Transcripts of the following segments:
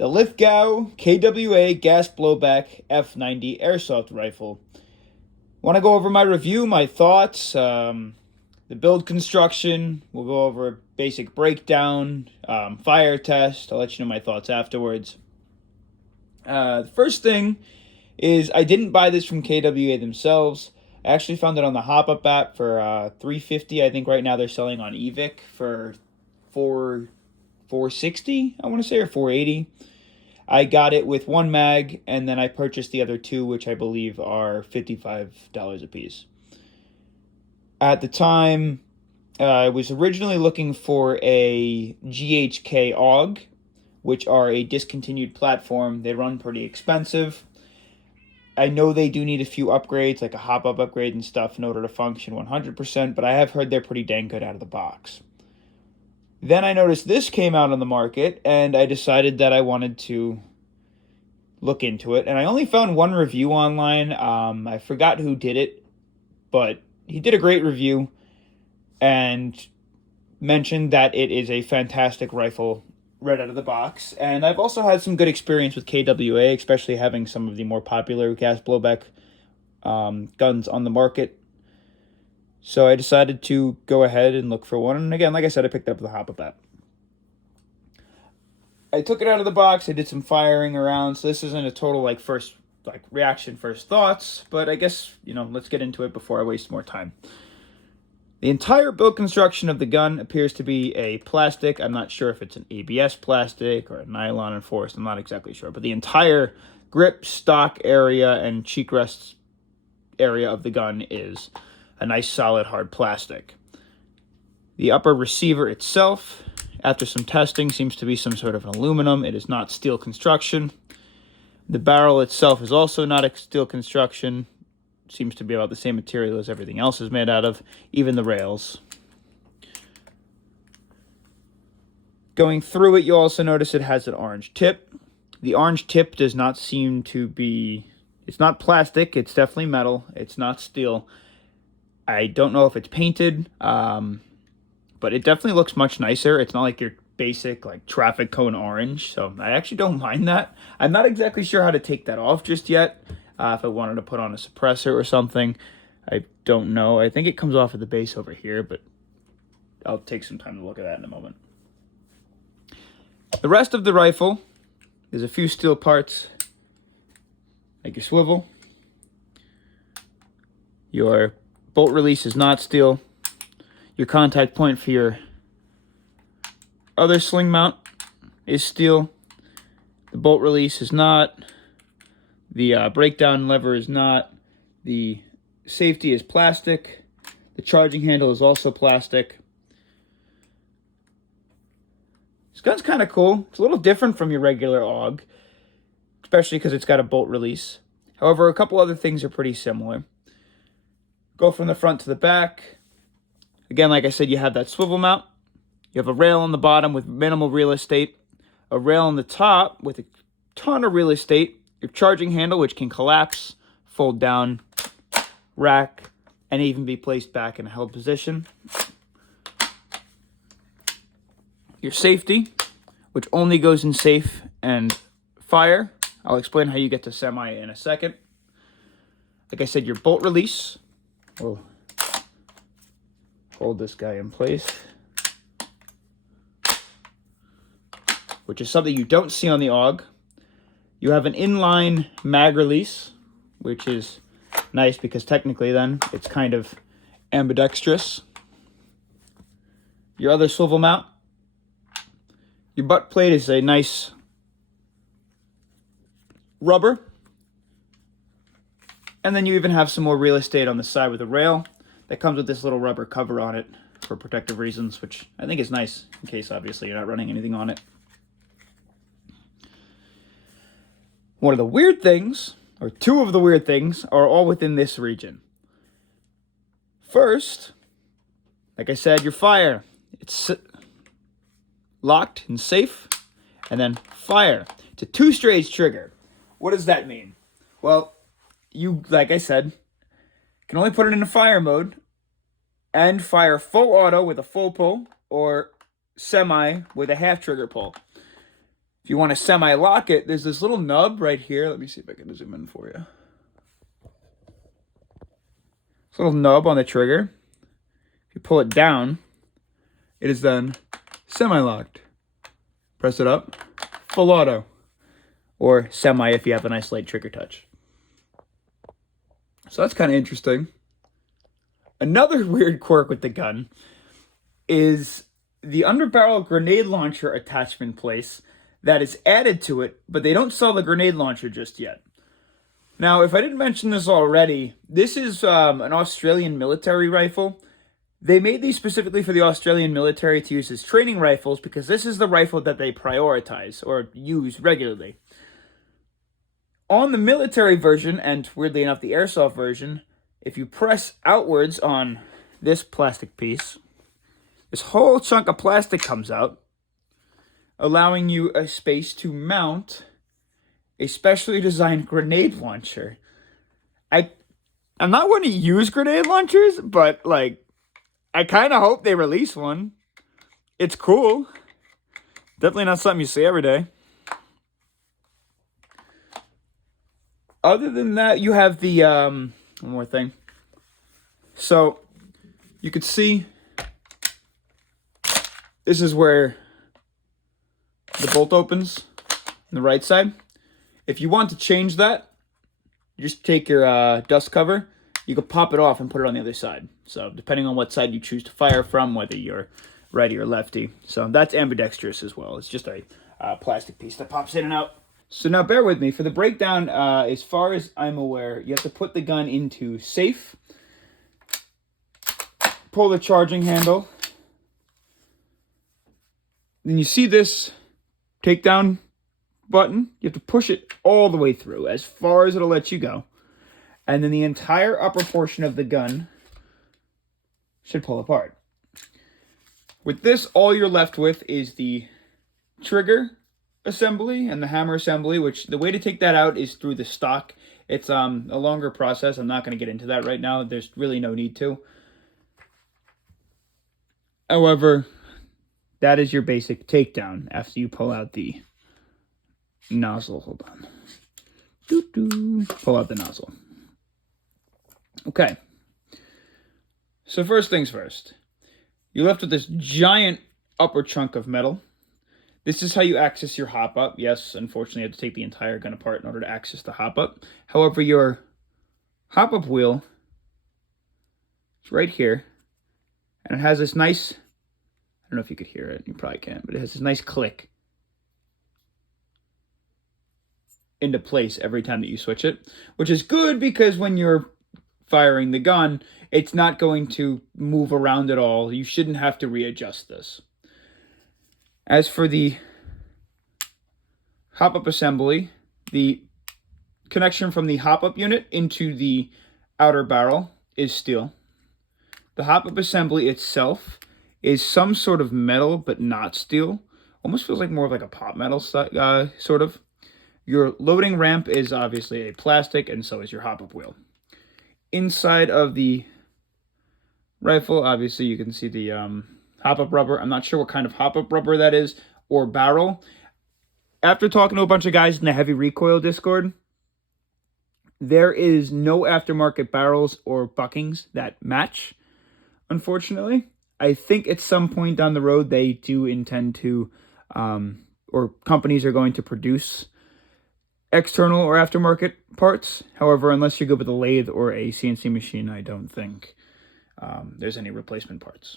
the Lithgow KWA gas blowback F90 airsoft rifle. Want to go over my review, my thoughts, the build construction. We'll go over a basic breakdown, fire test. I'll let you know my thoughts afterwards. The first thing is I didn't buy this from KWA themselves. I actually found it on the Hop Up app for $350. I think right now they're selling on eVic for $460, I want to say, or $480. I got it with one mag, and then I purchased the other two, which I believe are $55 a piece. At the time, I was originally looking for a GHK AUG, which are a discontinued platform. They run pretty expensive. I know they do need a few upgrades, like a hop-up upgrade and stuff, in order to function 100%, but I have heard they're pretty dang good out of the box. Then I noticed this came out on the market, and I decided that I wanted to look into it. And I only found one review online. I forgot who did it, but he did a great review and mentioned that it is a fantastic rifle right out of the box. And I've also had some good experience with KWA, especially having some of the more popular gas blowback guns on the market. So I decided to go ahead and look for one. And again, like I said, I picked up the Hop Up app. I took it out of the box. I did some firing around. So this isn't a total first reaction, first thoughts. But I guess, let's get into it before I waste more time. The entire build construction of the gun appears to be a plastic. I'm not sure if it's an ABS plastic or a nylon enforced. I'm not exactly sure. But the entire grip, stock area, and cheek rest area of the gun is a nice solid hard plastic. The upper receiver itself, after some testing, seems to be some sort of an aluminum. It is not steel construction. The barrel itself is also not a steel construction. Seems to be about the same material as everything else is made out of, even the rails. Going through it, you'll also notice it has an orange tip. The orange tip does not seem to be... It's not plastic. It's definitely metal. It's not steel. I don't know if it's painted, but it definitely looks much nicer. It's not like your basic traffic cone orange, so I actually don't mind that. I'm not exactly sure how to take that off just yet. If I wanted to put on a suppressor or something, I don't know. I think it comes off at the base over here, but I'll take some time to look at that in a moment. The rest of the rifle, there's a few steel parts, like your swivel. Your bolt release is not steel. Your contact point for your other sling mount is steel. The bolt release is not. The breakdown lever is not. The safety is plastic. The charging handle is also plastic. This gun's kind of cool. It's a little different from your regular AUG, especially because it's got a bolt release. However, a couple other things are pretty similar. Go from the front to the back. Again, like I said, you have that swivel mount. You have a rail on the bottom with minimal real estate. A rail on the top with a ton of real estate. Your charging handle, which can collapse, fold down, rack, and even be placed back in a held position. Your safety, which only goes in safe and fire. I'll explain how you get to semi in a second. Like I said, your bolt release. We'll hold this guy in place, which is something you don't see on the AUG. You have an inline mag release, which is nice because technically then it's kind of ambidextrous. Your other swivel mount. Your butt plate is a nice rubber. And then you even have some more real estate on the side with a rail that comes with this little rubber cover on it for protective reasons, which I think is nice in case obviously you're not running anything on it. One of the weird things, or two of the weird things, are all within this region. First, like I said, your fire. It's locked and safe. And then fire. It's a two-stage trigger. What does that mean? Well, you, like I said, can only put it into fire mode and fire full auto with a full pull or semi with a half trigger pull. If you want to semi-lock it, there's this little nub right here. Let me see if I can zoom in for you. This little nub on the trigger. If you pull it down, it is then semi-locked. Press it up, full auto. Or semi if you have a nice light trigger touch. So that's kind of interesting. Another weird quirk with the gun is the underbarrel grenade launcher attachment place that is added to it, but they don't sell the grenade launcher just yet. Now, if I didn't mention this already, this is an Australian military rifle. They made these specifically for the Australian military to use as training rifles because this is the rifle that they prioritize or use regularly. On the military version, and weirdly enough, the Airsoft version, if you press outwards on this plastic piece, this whole chunk of plastic comes out, allowing you a space to mount a specially designed grenade launcher. I'm not one to use grenade launchers, but, like, I kind of hope they release one. It's cool. Definitely not something you see every day. Other than that, you have the, one more thing. So, you could see, this is where the bolt opens on the right side. If you want to change that, you just take your dust cover, you can pop it off and put it on the other side. So, depending on what side you choose to fire from, whether you're righty or lefty. So, that's ambidextrous as well. It's just a plastic piece that pops in and out. So now bear with me. For the breakdown, as far as I'm aware, you have to put the gun into safe, pull the charging handle, then you see this takedown button. You have to push it all the way through, as far as it'll let you go. And then the entire upper portion of the gun should pull apart. With this, all you're left with is the trigger assembly and the hammer assembly, which the way to take that out is through the stock. It's a longer process. I'm not going to get into that right now. There's really no need to. However, that is your basic takedown after you pull out the nozzle. Hold on. Pull out the nozzle. Okay. So first things first. You're left with this giant upper chunk of metal. This is how you access your hop-up. Yes, unfortunately, you have to take the entire gun apart in order to access the hop-up. However, your hop-up wheel is right here, and it has this nice, I don't know if you could hear it, you probably can't, but it has this nice click into place every time that you switch it, which is good because when you're firing the gun, it's not going to move around at all. You shouldn't have to readjust this. As for the hop-up assembly, the connection from the hop-up unit into the outer barrel is steel. The hop-up assembly itself is some sort of metal, but not steel. Almost feels like more of like a pot metal sort of. Your loading ramp is obviously a plastic, and so is your hop-up wheel. Inside of the rifle, obviously you can see the hop-up rubber. I'm not sure what kind of hop-up rubber that is, or barrel. After talking to a bunch of guys in the heavy recoil Discord, there is no aftermarket barrels or buckings that match, unfortunately. I think at some point down the road they do intend to, or companies are going to produce external or aftermarket parts. However, unless you go with a lathe or a CNC machine, I don't think there's any replacement parts.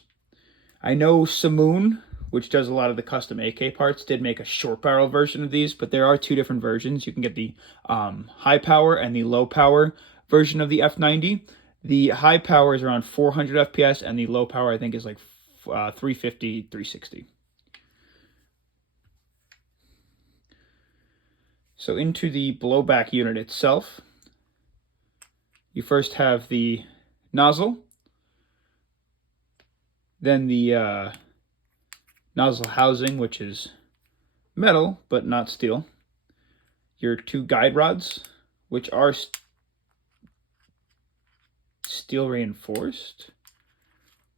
I know Simoon, which does a lot of the custom AK parts, did make a short barrel version of these, but there are two different versions. You can get the high power and the low power version of the F90. The high power is around 400 FPS, and the low power I think is like 350, 360. So into the blowback unit itself, you first have the nozzle, then the nozzle housing, which is metal but not steel, your two guide rods, which are steel reinforced.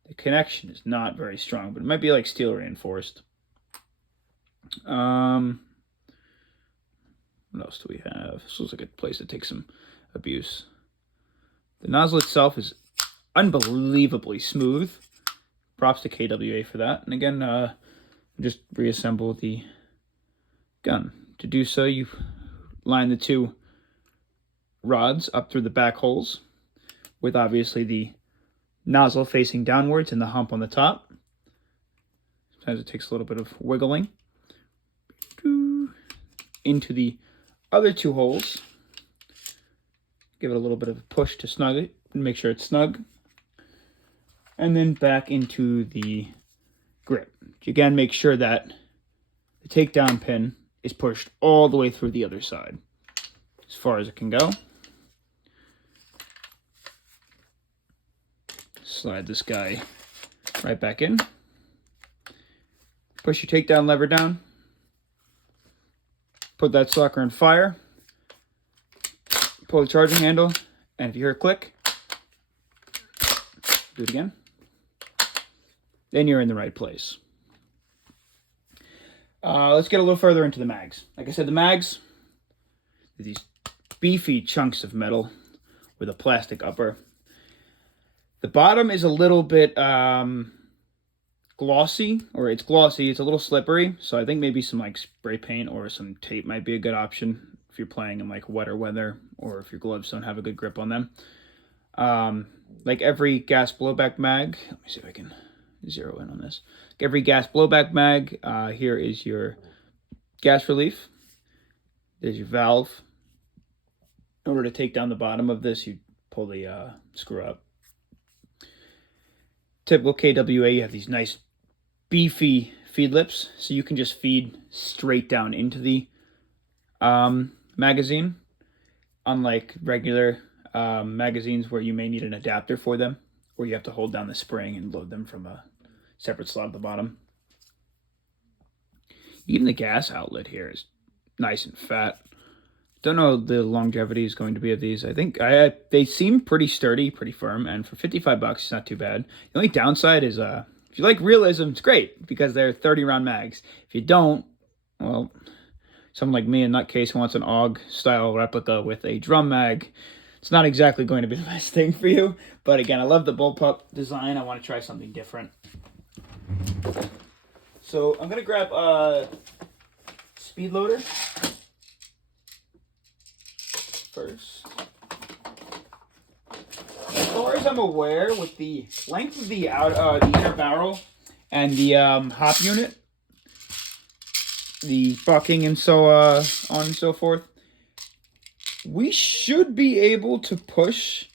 The connection is not very strong, but it might be like steel reinforced. What else do we have? This looks like a place to take some abuse. The nozzle itself is unbelievably smooth. Props to KWA for that. And again, just reassemble the gun. To do so, you line the two rods up through the back holes, with obviously the nozzle facing downwards and the hump on the top. Sometimes it takes a little bit of wiggling. Into the other two holes. Give it a little bit of a push to snug it and make sure it's snug. And then back into the grip. Again, make sure that the takedown pin is pushed all the way through the other side, as far as it can go. Slide this guy right back in. Push your takedown lever down. Put that sucker in fire. Pull the charging handle, and if you hear a click, do it again. Then you're in the right place. Let's get a little further into the mags. Like I said, the mags are these beefy chunks of metal with a plastic upper. The bottom is a little bit glossy, or it's glossy, it's a little slippery, so I think maybe some like spray paint or some tape might be a good option if you're playing in like wetter weather, or if your gloves don't have a good grip on them. Like every gas blowback mag, let me see if I can zero in on this. Like every gas blowback mag, here is your gas relief. There's your valve. In order to take down the bottom of this, you pull the screw up. Typical KWA, you have these nice beefy feed lips, so you can just feed straight down into the magazine, unlike regular magazines where you may need an adapter for them, or you have to hold down the spring and load them from a separate slot at the bottom. Even the gas outlet here is nice and fat. Don't know the longevity is going to be of these. I think they seem pretty sturdy, pretty firm, and for $55, it's not too bad. The only downside is if you like realism, it's great because they're 30-round mags. If you don't, well, someone like me, a nutcase who wants an AUG style replica with a drum mag, it's not exactly going to be the best thing for you. But again, I love the bullpup design. I want to try something different. So I'm gonna grab a speed loader first. As far as I'm aware, with the length of the inner barrel and the hop unit, the bucking and so on and so forth, we should be able to push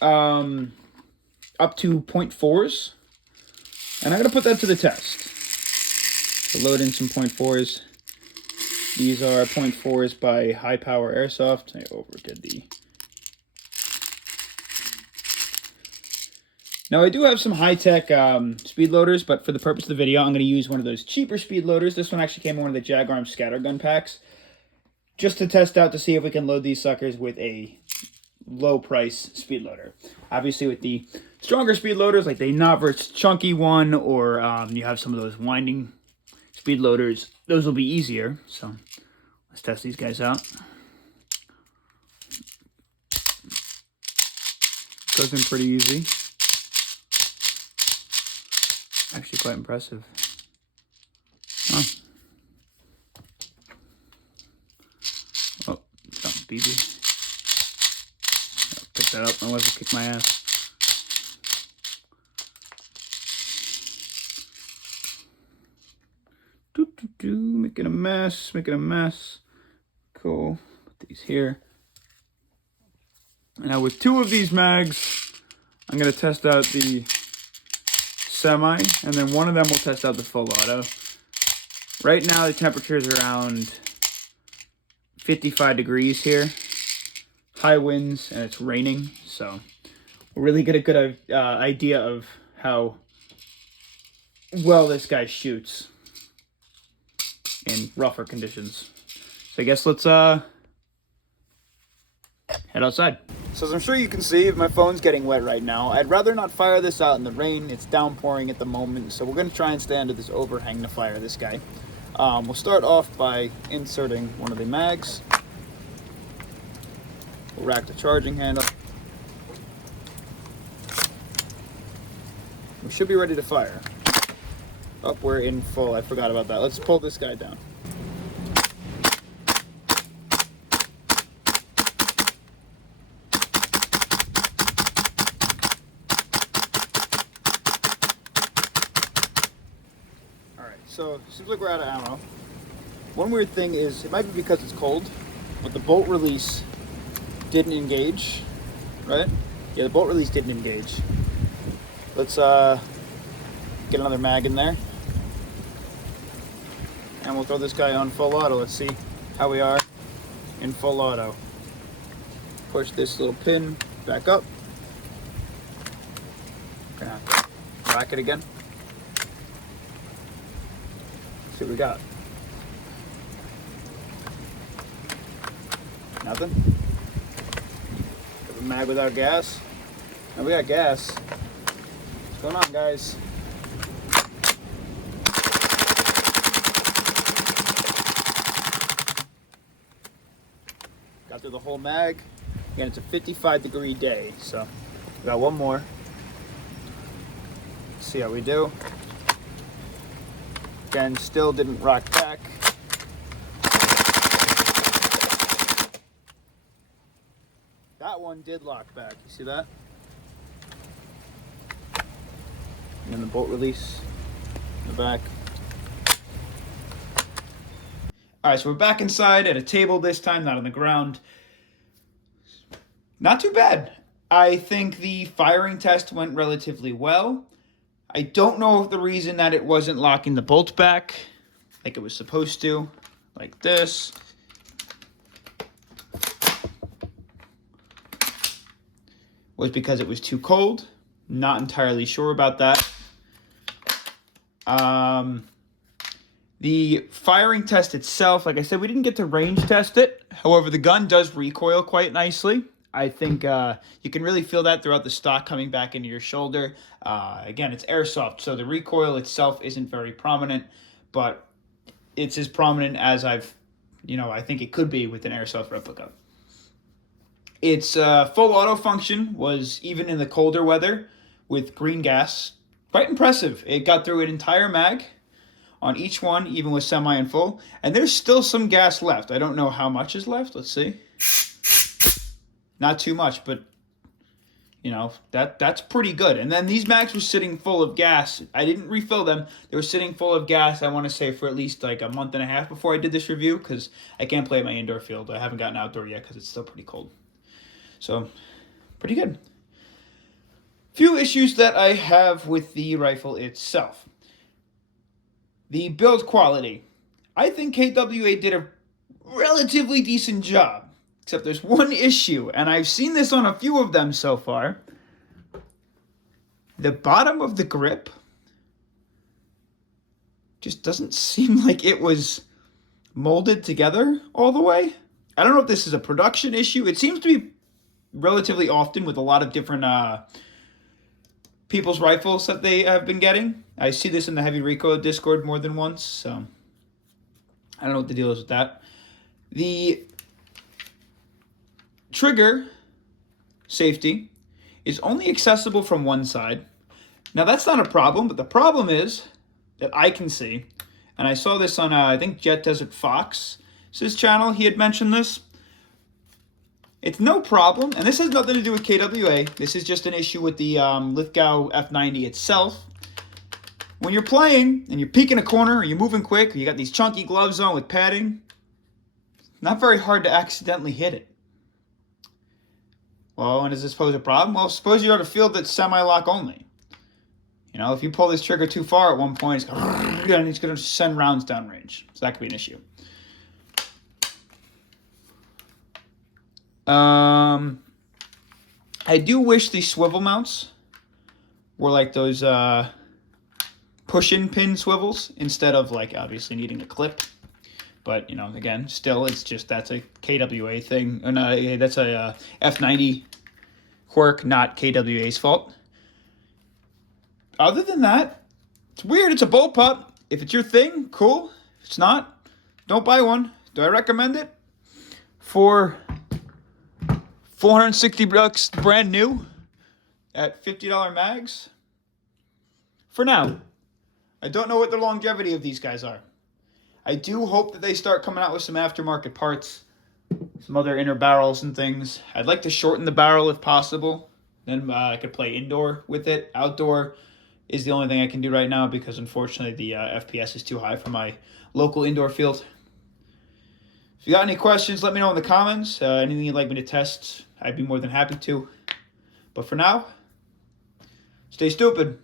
up to 0.4s, and I'm gonna put that to the test. So load in some 0.4s. These are 0.4s by High Power Airsoft. I overdid the... Now, I do have some high-tech speed loaders, but for the purpose of the video, I'm going to use one of those cheaper speed loaders. This one actually came in one of the Jag Arms scattergun packs, just to test out to see if we can load these suckers with a low-price speed loader. Obviously, with the stronger speed loaders, like the Noverts Chunky one, or you have some of those winding speed loaders, those will be easier. So let's test these guys out. Goes in pretty easy. Actually quite impressive. Oh, something BB. Pick that up, my wife will kick my ass. Making a mess. Cool. Put these here. Now with two of these mags, I'm going to test out the semi, and then one of them will test out the full auto. Right now the temperature is around 55 degrees here. High winds, and it's raining, so we'll really get a good idea of how well this guy shoots in rougher conditions. So I guess let's head outside. So as I'm sure you can see, my phone's getting wet right now. I'd rather not fire this out in the rain. It's downpouring at the moment, so we're going to try and stay under this overhang to fire this guy. We'll start off by inserting one of the mags. We'll rack the charging handle. We should be ready to fire. Oh, we're in full. I forgot about that. Let's pull this guy down. Alright, so it seems like we're out of ammo. One weird thing is, it might be because it's cold, but the bolt release didn't engage, right? Yeah, the bolt release didn't engage. Let's get another mag in there. And we'll throw this guy on full auto. Let's see how we are in full auto. Push this little pin back up. Gonna have to rack it again. See what we got. Nothing. Got a mag without gas. Now we got gas. What's going on, guys? Got through the whole mag. Again, it's a 55-degree day, so we got one more. Let's see how we do. Again, still didn't rock back. That one did lock back. You see that? And then the bolt release in the back. All right, so we're back inside at a table this time, not on the ground. Not too bad. I think the firing test went relatively well. I don't know if the reason that it wasn't locking the bolt back like it was supposed to, like this, was because it was too cold. Not entirely sure about that. The firing test itself, like I said, we didn't get to range test it. However, the gun does recoil quite nicely. I think you can really feel that throughout the stock coming back into your shoulder. Again, it's airsoft, so the recoil itself isn't very prominent, but it's as prominent as I think it could be with an airsoft replica. Its full auto function was, even in the colder weather with green gas, quite impressive. It got through an entire mag on each one, even with semi and full. And there's still some gas left. I don't know how much is left. Let's see. Not too much, but that's pretty good. And then these mags were sitting full of gas. I didn't refill them. They were sitting full of gas, I want to say, for at least like a month and a half before I did this review, because I can't play at my indoor field. I haven't gotten outdoor yet because it's still pretty cold. So, pretty good. Few issues that I have with the rifle itself. The build quality. I think KWA did a relatively decent job, except there's one issue, and I've seen this on a few of them so far. The bottom of the grip just doesn't seem like it was molded together all the way. I don't know if this is a production issue. It seems to be relatively often with a lot of different people's rifles that they have been getting. I see this in the Heavy Recoil Discord more than once, so I don't know what the deal is with that. The trigger safety is only accessible from one side. Now, that's not a problem, but the problem is that I can see, and I saw this on, I think, Jet Desert Fox's channel. He had mentioned this. It's no problem, and this has nothing to do with KWA. This is just an issue with the Lithgow F90 itself. When you're playing and you're peeking a corner or you're moving quick, or you got these chunky gloves on with padding, it's not very hard to accidentally hit it. Well, and does this pose a problem? Well, suppose you're at a field that's semi-lock only. If you pull this trigger too far at one point, it's going to send rounds downrange. So that could be an issue. I do wish the swivel mounts were like those push-in pin swivels instead of like obviously needing a clip. But again, still, it's just that's a KWA thing. Or no, that's a F90 quirk, not KWA's fault. Other than that, it's weird. It's a bullpup. If it's your thing, cool. If it's not, don't buy one. Do I recommend it? For $460 brand new at $50 mags? For now. I don't know what the longevity of these guys are. I do hope that they start coming out with some aftermarket parts, some other inner barrels and things. I'd like to shorten the barrel if possible. Then I could play indoor with it. Outdoor is the only thing I can do right now because unfortunately the FPS is too high for my local indoor field. If you got any questions, let me know in the comments. Anything you'd like me to test, I'd be more than happy to. But for now, stay stupid.